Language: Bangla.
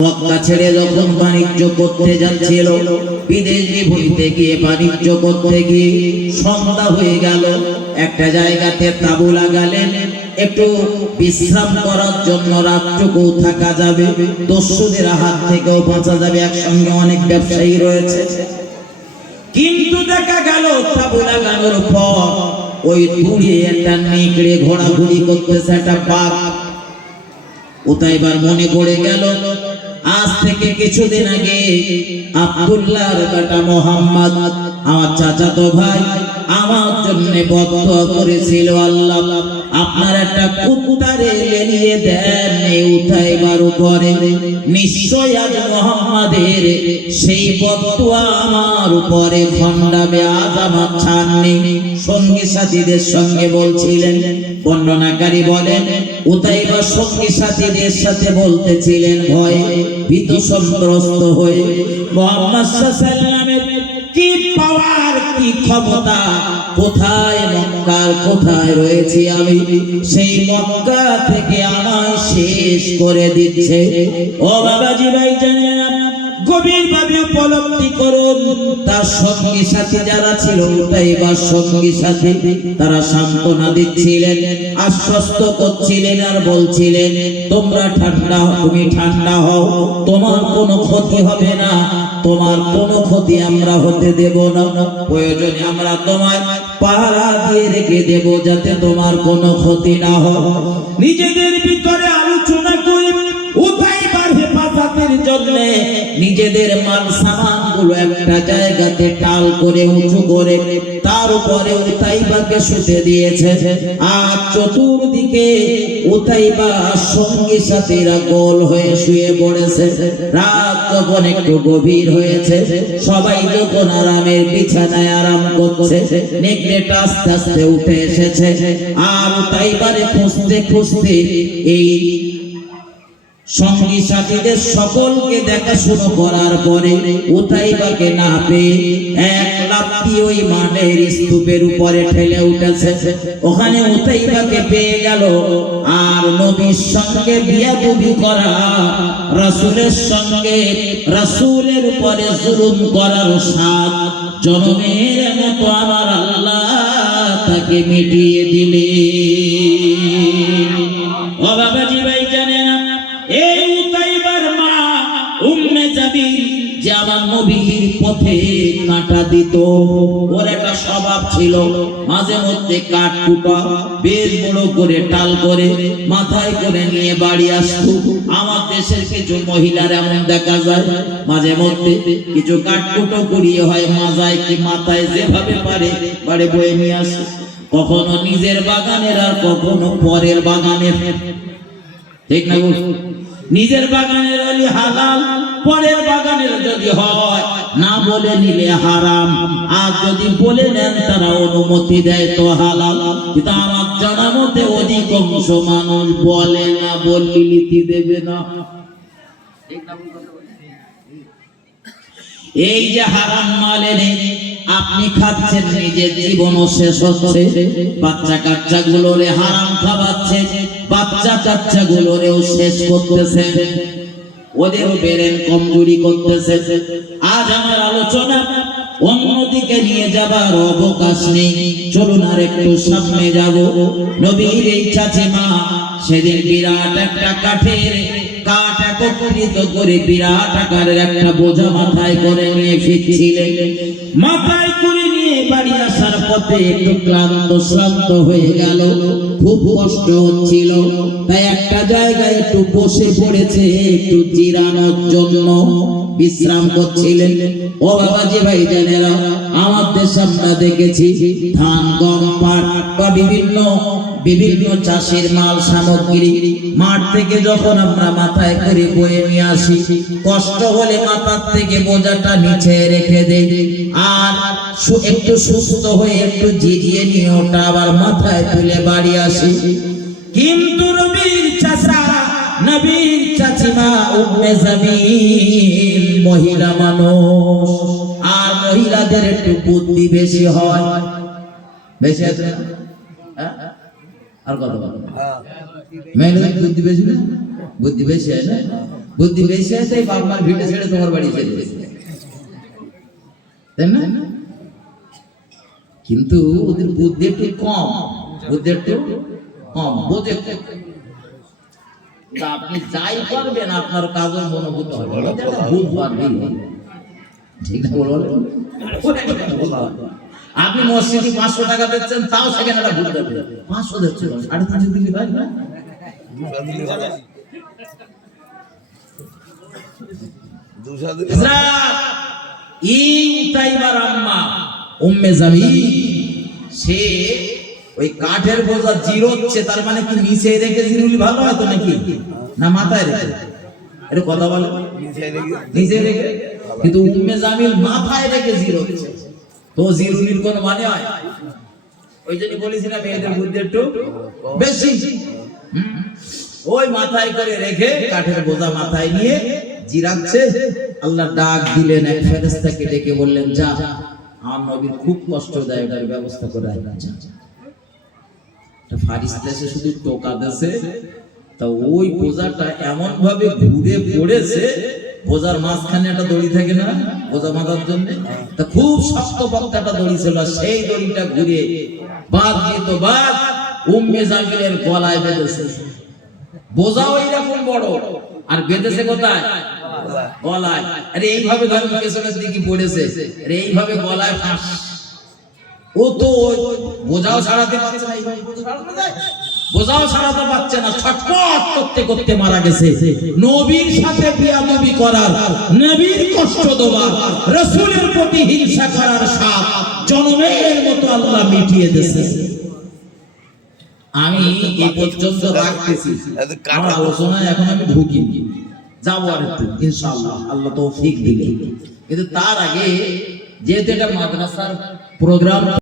মক্কা ছেড়ে যখন বাণিজ্য করতে যাচ্ছিল, বিদেশি ভূমিতে গিয়ে বাণিজ্য করতে গিয়ে সন্ধ্যা হয়ে গেল। একটা জায়গাতে তাবু লাগালেন। একটু বিশ্রাম করার জন্য রাতটুকু থাকা যাবে। দস্যুদের হাত থেকেও বাঁচা যাবে। একসঙ্গে অনেক ব্যবসায়ী রয়েছে। কিন্তু দেখা গেল তাবু লাগানোর পর ওই দূরে একটা নেকড়ে ঘোরাঘুরি করতেছে, একটা বাঘ। উতাইবার মনে পড়ে গেল আজ থেকে কিছুদিন আগে আব্দুল্লাহর কাটা মোহাম্মদ আমার চাচাতো ভাই আমার জন্য বদদোয়া করেছিল আল্লাহ। আপনার একটা কুত্তারে লেলিয়ে দেন উঠাইবার উপরে। নিশ্চয় আজ মোহাম্মদের সেই বদদোয়া আমার উপরে খণ্ডাবে আজ আমার ছাড়নি সঙ্গী সাথীদের সঙ্গে বলছিলেন, বর্ণনাকারী বলেন উতাইবা সঙ্গী সাথীদের সাথে বলতেছিলেন, ভয়ে ভীত সন্ত্রস্ত হয়ে। মোহাম্মদ সাল্লামের কি পাওয়ার, কি ক্ষমতা? কোথায় মক্কার, কোথায় রয়েছি আমি? সেই মক্কা থেকে আমায় শেষ করে দিচ্ছে। ও বাবাজি ভাই জানেন তার যারা ছিল আশ্বস্ত করছিলেন আর বলছিলেন, তোমরা ঠান্ডা, তুমি ঠান্ডা হও, তোমার কোনো ক্ষতি হবে না তোমার কোনো ক্ষতি আমরা হতে দেব না। প্রয়োজনে আমরা তোমার পাহারা দিয়ে রেখে দেব যাতে তোমার কোনো ক্ষতি না হয়। নিজেদের ভিতরে জন্য নিজেদের মাল সামানগুলো একটা জায়গাতে টাল করে, উঁচু করে, তার উপরে উতাইবাকে শুতে দিয়েছে। আর চতুর্দিকে উতাইবা সঙ্গী সাথীরা গোল হয়ে শুয়ে পড়েছে। রাত যখন একটু গভীর হয়েছে, সবাই যখন আরামের বিছানায় আরাম করছে নেকড়েটা আস্তে আস্তে উঠে এসেছে। আর উতাইবারে খুঁজতে খুঁজতে এই সঙ্গী সাথীদের সকলকে দেখাশুনো করার পরে না পেয়ে এক ওই মাঠের স্তূপের উপরে ঠেলে উঠেছে। ওখানে পেয়ে গেল। আর নবীর সঙ্গে বিয়াদবি করা, রাসূলের সঙ্গে উপরে জুলুম করার জনমের মতো আমার আল্লাহ তাকে মিটিয়ে দিলে পথে কাঁটা দিত। ওর একটা স্বভাব ছিল, মাঝে মধ্যে কাঠ কুটা বেশ বড় করে টাল করে, মাথায় করে নিয়ে বাড়ি আসতো। আমার দেশের কিছু মহিলার এমন দেখা যায়, মাঝে মধ্যে কিছু কাঠ কুটো করিয়ে হয়, মাজায় কি মাথায় যেভাবে পারে, বাড়ি বয়ে নিয়ে আসে। কখনো নিজের বাগানের আর কখনো পরের বাগানের। ঠিক না নিজের বাগানের হলে হালাল, পরের বাগানের যদি হয়, না বলে নিলে হারাম। আর যদি বলে নেন, তারা অনুমতি দেয় তো হালাল। কিন্তু আমার জানা মতে অধিকাংশ মানুষ বলে না বললি নীতি দেবে না। এই যে হারাম মাল এনে আপনি খাচ্ছেন, নিজের জীবন শেষ হচ্ছে। বাচ্চা কাচ্চা গুলোরে হারাম খাওয়াচ্ছে, বাচ্চা কাচ্চা গুলোরেও শেষ করতেছে। ওদেরও বেরেন কমজোরি করতেছে। আজ আমার আলোচনা অন্যদিকে নিয়ে যাবার অবকাশ নেই। চলুন আর একটু সামনে যাব। নবীর এই চাচিমা সেদিন বিরাট একটা কাঠের কাঠ একত্রিত করে বিরাট আকারের একটা বোঝা মাথায় করে নিয়ে ফিরছিলেন। মাথায় করে নিয়ে বাড়ি আসার পথে একটু ক্লান্ত শ্রান্ত হয়ে গেল। খুব কষ্ট হচ্ছিল। তাই একটা জায়গায় একটু বসে পড়েছে, একটু জিরানোর জন্য। বিশ্রাম করছিলেন। ও বাবাজি ভাই জানেরা, আমাদের সামনে দেখেছি ধান, গম, পাট বা বিভিন্ন বিভিন্ন চাষের মাল সামগ্রী মাঠ থেকে যখন আমরা মাথায় করে বয়ে নিয়ে আসি, কষ্ট হলে মাথার থেকে বোঝাটা নিচে রেখে দেই আর একটু সুস্থ হয়ে একটু জিরিয়ে নিয়ে ওটা আবার মাথায় তুলে বাড়ি আসি কিন্তু নবীর চাচা, নবীর চাচিমা উম্মে জামিল মহিলা মানুষ আর মহিলাদের একটু বুদ্ধি বেশি হয় বেশি আছে? হ্যাঁ? আর কত বলো? মেয়েদের বুদ্ধি বেশি না? বুদ্ধি বেশি হয় না? বুদ্ধি বেশি হয় তাই বাপ মার ভিটে ছেড়ে তোমার বাড়ি দিয়েছে। তাই না? কিন্তু ওদের বুদ্ধি একটু কম। বুদ্ধি একটু কম। বোঝে তা আপনি যাই করবেন আপনার কাজের মনোভূত হবে। ভুল ঠিক না বলো আপনি মসজিদে পাঁচশো টাকা দিচ্ছেন তাও সেখানে একটা ভুল দেবে। পাঁচশো দিচ্ছে। সাড়ে তিনশো দিলি হয় না? সে ওই কাঠের বোঝা জিরোচ্ছে তার মানে কি নিচে রেখে জিরুলি ভালো নাকি? না মাথায় রেখে? এটা কথা বলে। নিচে রেখে? কিন্তু উম্মে জামিল মাথায় রেখে জিরোচ্ছে। তো জিরুলির কোন মানে হয়? ওই জন্য বলেছি না মেয়েদের বুদ্ধি একটু বেশি। ওই মাথায় করে রেখে কাঠের বোঝা মাথায় নিয়ে জিরাচ্ছে। আল্লাহ ডাক দিলেন, এক ফেরেশতাকে ডেকে বললেন, যা, আমার নবীর খুব কষ্ট দেয় এটার ব্যবস্থা করে একটা ফারিস্তা এসে শুধু টোকা দেছে তা ওই বোঝাটা এমন ভাবে ঘুরে পড়েছে বোঝার মাঝখানে একটা দড়ি থাকে না? বোঝা বাঁধার জন্য? তা খুব শক্ত পক্ত একটা দড়ি ছিল, সেই দড়িটা ঘুরে বাদ দিয়ে তো বাদ উম্মে জামিলের গলায় বেঁধেছে। বোঝাও এইরকম বড়। আর বেঁধেছে কোথায়? গলায়। আরে এইভাবে ধরেন পেছনের দিকে পড়েছে। আরে এইভাবে গলায় ফাঁস। ও তো ওই বোঝাও ছাড়াতে পারছে না, এইভাবে বোঝা ছাড়ানো যায়? বোঝাও ছাড়াতে পারছে না ছটপট করতে করতে মারা গেছে। নবীর সাথে বিয়াদবি করার নবীর কষ্ট দেওয়ার রসুলের প্রতি হিংসা করার সাপ জনমের মতো আল্লাহ মিটিয়ে দিয়েছে। আমি এই পর্যন্ত রাখতেছি। আমার আলোচনায় এখন আমি ঢুকিনি। যাব আর একটু ইনশাআল্লাহ আল্লাহ তৌফিক দিলে কিন্তু তার আগে যেহেতু এটা মাদ্রাসার প্রোগ্রাম